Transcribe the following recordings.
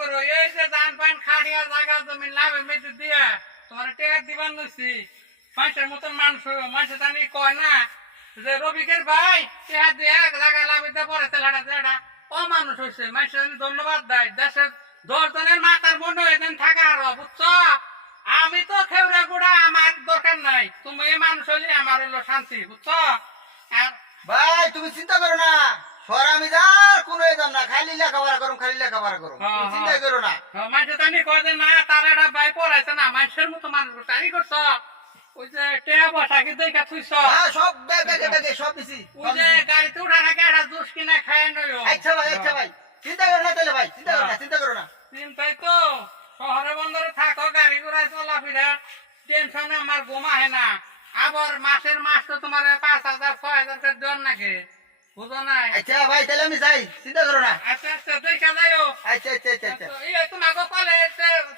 করো। এই যে ধান পান খাটিয়া জায়গা জমি লাভে মেটে তোমার টেকা মতন মানুষ জানি কয় না যে রবিকের ভাই, টেকা দিয়ে এক জায়গায় লাভে দিয়ে পরে তেলাটা হয়েছে মানুষের জানি ধন্যবাদ দেয় দেশের দশ জনের মাথার মনে এদিন থাকা আরও, বুঝছ? আমি তো খেউরা গুড়া আমার দরকার নাই। তুমি মানুষ হলে আমার হলো শান্তি, বুঝছ? আর ভাই, তুমি চিন্তা করো না। শহর আমি যা কোনো এদাম না। খালি লেখাপড়া করুম খালি লেখাপড়া করুম। হ্যাঁ, চিন্তা হ্যাঁ। করো না। মানুষের জানি কয় যে না তার একটা পড়াইছে না মানুষের মতো মানুষ তাই করছ। ওই যে টেয়া বসা কি দেখা থুইছ? হ্যাঁ সব ব্যাগে ব্যাগে সব দিছি ওই যে গাড়িতে উঠা থাকে একটা জুস কিনা খায় নয় আচ্ছা ভাই আচ্ছা ভাই চিন্তা করো না তাহলে ভাই চিন্তা করো না চিন্তা করো না। চিন্তাই তো শহরে বন্দরে থাকো গাড়ি ঘোড়ায় চলাফেরা টেনশনে আমার ঘুম না। আবার মাসের মাস তো তোমার পাঁচ হাজার ছয় হাজার করে দেওয়ার নাকি। বুঝো নাই? আচ্ছা ভাই তাহলে আমি যাই। চিন্তা করো না। আচ্ছা আচ্ছা দেখা যাইও আচ্ছা আচ্ছা আচ্ছা আচ্ছা। এই তোমাকে কলে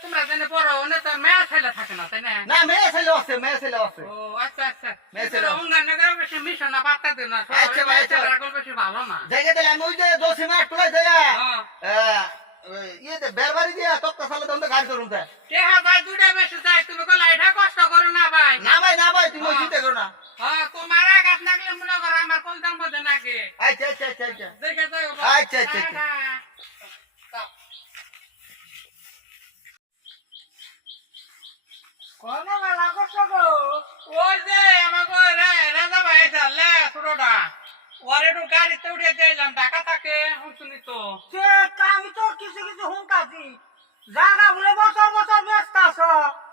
তোমরা জেনে পড়ো অনেক তো মেয়া ছেলে থাকে না তাই না? না মেয়ে ছেলে আছে মেয়ে ছেলে আছে। ও আচ্ছা আচ্ছা। মেয়ে ছেলে। অঙ্গানে বেশি মিশন না পাত্তা দিও না আচ্ছা ভাই, আচ্ছা। ভাই। বেশি ভালো না। জায়গা তাহলে আমি ওই যে দোষী মাঠ তুলাই যাই হ্যাঁ। বেরবারি দিয়া তক্তা সালে দমে গাড়ি বেশি তুমি কলে এটা কষ্ট করো না ভাই। না ভাই না ভাই তুমি হ্যাঁ। চিন্তা করো না। হ্যাঁ তোমার আঘাত লাগলে মনে করো আমার কলতার মধ্যে নাকি আচ্ছা আচ্ছা আচ্ছা আচ্ছা। দেখে যাইও আচ্ছা, আচ্ছা, আচ্ছা। কোন মেলা করছ গো? ওই যে আমাকে রে রাজা ভাই চালে ছোটটা। ওরে একটু গাড়িতে উঠে দিলাম ঢাকা থাকে শুনি তো? সে আমি তো কিছু কিছু হুমকাছি জায়গা বলে বছর বছর ব্যস্ত আছো।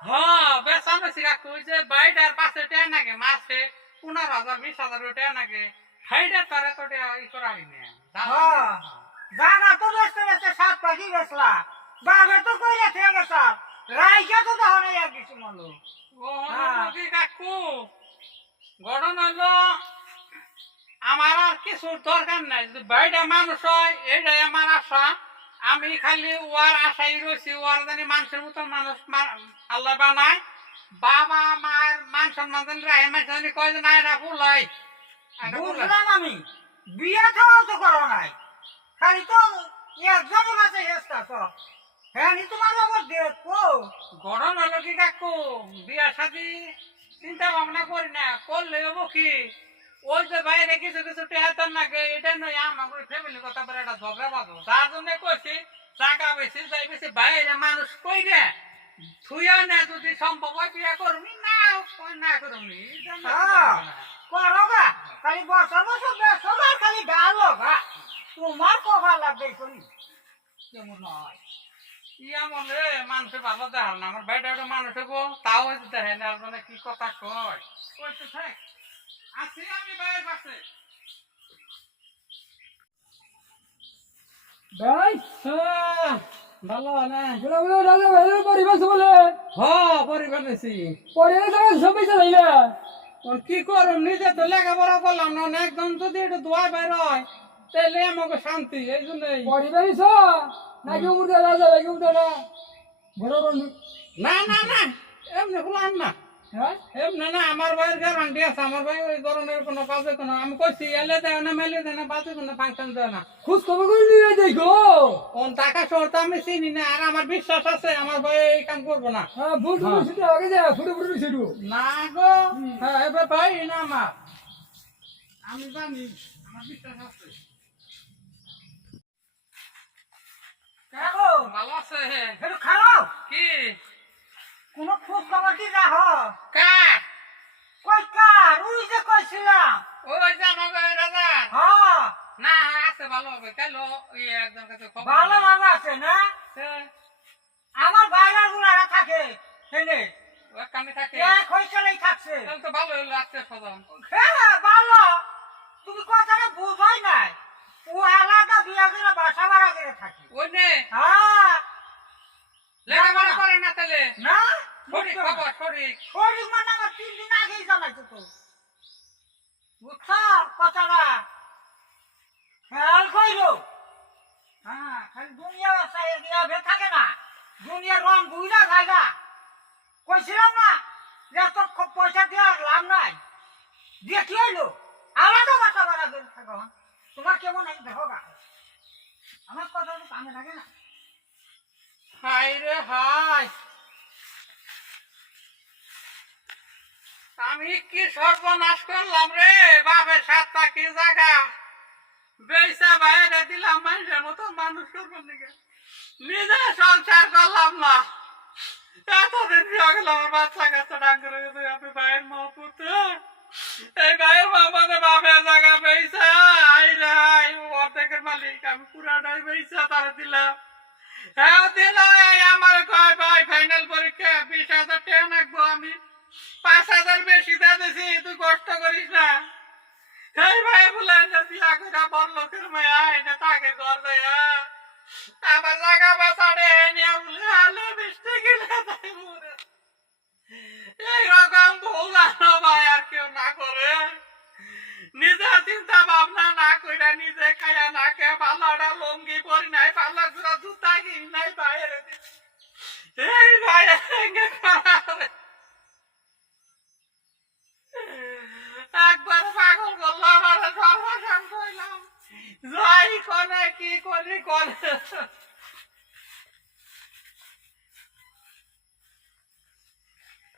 হ্যাঁ বেশ আমি কাকু যে বাইটার পাশে টেন নাগে মাসে পনেরো হাজার বিশ হাজার টেন নাগে। হাইডে তারে তো ই হ্যাঁ। তো সাত পাখি বেসলা বাবে তো থেকে গেছ। তো কিছু মলো ও হ্যাঁ। কি কাকু। হলো। আমার আর কিছু দরকার নাই। যদি বাইটা মানুষ হয় এইটাই আমার আশা। আমি খালি ওয়ার আশাই রয়েছি ওয়ার জানি মানুষের মতন মানুষ আল্লাহ বানায়। বাবা মার মান সম্মান জানি রাহে মানুষ জানি কয় না এটা ভুল হয়। বুঝলাম আমি। বিয়ে থাও তো করো নাই। খালি তো একজনের কাছে ব্যস্ত আছো হ্যাঁ নি তোমার আবার দেখো গরম হলো কি কাকু? বিয়া শাদি চিন্তা ভাবনা করি না করলে হব কি? ওই যে বাইরে কিছু কিছু টেহাতন নাকি এটা নয় আমার ফ্যামিলি কথা বলে একটা ঝগড়া বাঁধো তার জন্য কইছি টাকা বেশি যাই বেশি বাইরে মানুষ কই রে থুইয়া না যদি সম্ভব হয় বিয়া করবি না না করবি এটা না হ্যাঁ। করো খালি বছর বছর ব্যস্ত খালি গালো গা তোমার কভার লাগবে শুনি কেমন হয়। ইয়া মনে মানুষে ভালো না আমার একটা মানুষ তাও হয়তো দেখে না মানে কি কথা কয়? কইতে থাক আছি আমি ভাই হ্যাঁ, ভালো না বলে বলে রাজা ভাই পরিবেশ বলে হ পরিবার নিছি। পরিবেশ সবাই চালাইলে কি করুম? নিজে তো লেখাপড়া করলাম না একদম যদি একটু দোয়া বের হয় তাহলে আমাকে শান্তি এই জন্যই। পরিবেশ নাকি উঠে রাজা নাকি উঠে না না না না এমনি বললাম না। হ্যাঁ? এমনি না আমার ভাইয়ের গ্যারান্টি আছে আমার ভাই ওই ধরনের কোনো কাজে কোনো আমি কইছি এলে দেয় না মেলে দেয় না বাজে কোনো ফাংশন দেয় না। খোঁজ খবর করে নিয়ে দেখো কোন টাকা শহর তো আমি চিনি না আর আমার বিশ্বাস আছে আমার ভাই এই কাম করব না। হ্যাঁ ভুল সেটা আগে যা ফুটে ফুটে সেটু না গো হ্যাঁ এবার ভাই না আমার। আমি জানি আমার বিশ্বাস আছে। ভালো আছে খারাপ? কি? কোন খোঁজ খবর কি রাখ? কার? কই কার? ওই যে কইছিলাম। ওই যে আমাকে রাজা। হ্যাঁ। না আছে ভালো হবে। কেন একজন কাছে খবর ভালো ভালো আছে না? আমার বাইরের গুলারা থাকে ওই কামে থাকে। এক থাকছে। তাহলে তো ভালো আত্মীয় স্বজন। হ্যাঁ ভালো। তুমি কথাটা বুঝাই নাই। ও আলাদা বিয়া করে বাসা ভাড়া করে থাকি। ওই নে। হ্যাঁ লেখাপড়া করে না তাহলে না খবর শরীর শরীর মানে আমার তিন দিন আগেই জানাইছো তো। বুঝছ কথাটা? খেয়াল কইলো হ্যাঁ খালি দুনিয়া বাসায় দিয়া বে থাকে না। দুনিয়ার রং বুঝা জায়গা কইছিলাম না যে এত পয়সা দেওয়ার লাভ নাই। দিয়ে কি হইল? আলাদা বাসা ভাড়া করে থাকো তোমার কেমন এই দেখো আমার কথা তো কানে লাগে না। হাই রে হাই আমি কি সর্বনাশ করলাম রে? বাপের সাতটা কি জায়গা বেসা বাইরে দিলাম মানুষের মতো, মানুষ করব নাকি? নিজে সংসার করলাম না। এতদিন দিয়ে গেল আমার বাচ্চা কাচ্চা ডাং করে গেছে আমি ভাইয়ের মা পুত্র। এই ভাইয়ের মা মানে বাপের জায়গা বেসা আই রে অর্ধেকের মালিক, আমি পুরাটাই বেসা তারা দিলাম। হ্যাঁ দিল এই আমার কয় ভাই ফাইনাল পরীক্ষা বিশ হাজার টাকা রাখব আমি পাঁচ হাজার বেশি দিয়ে দিছি তুই কষ্ট করিস না এই ভাই বলে না দিয়া করে বড় লোকের মেয়া এনে তাকে ঘর দেয় আমার লাগা বাঁচাড়ে এনে উলে আলে বৃষ্টি গেলে তাই মরে এইরকম ভুল আর কেউ না করে। নিজের চিন্তা ভাবনা না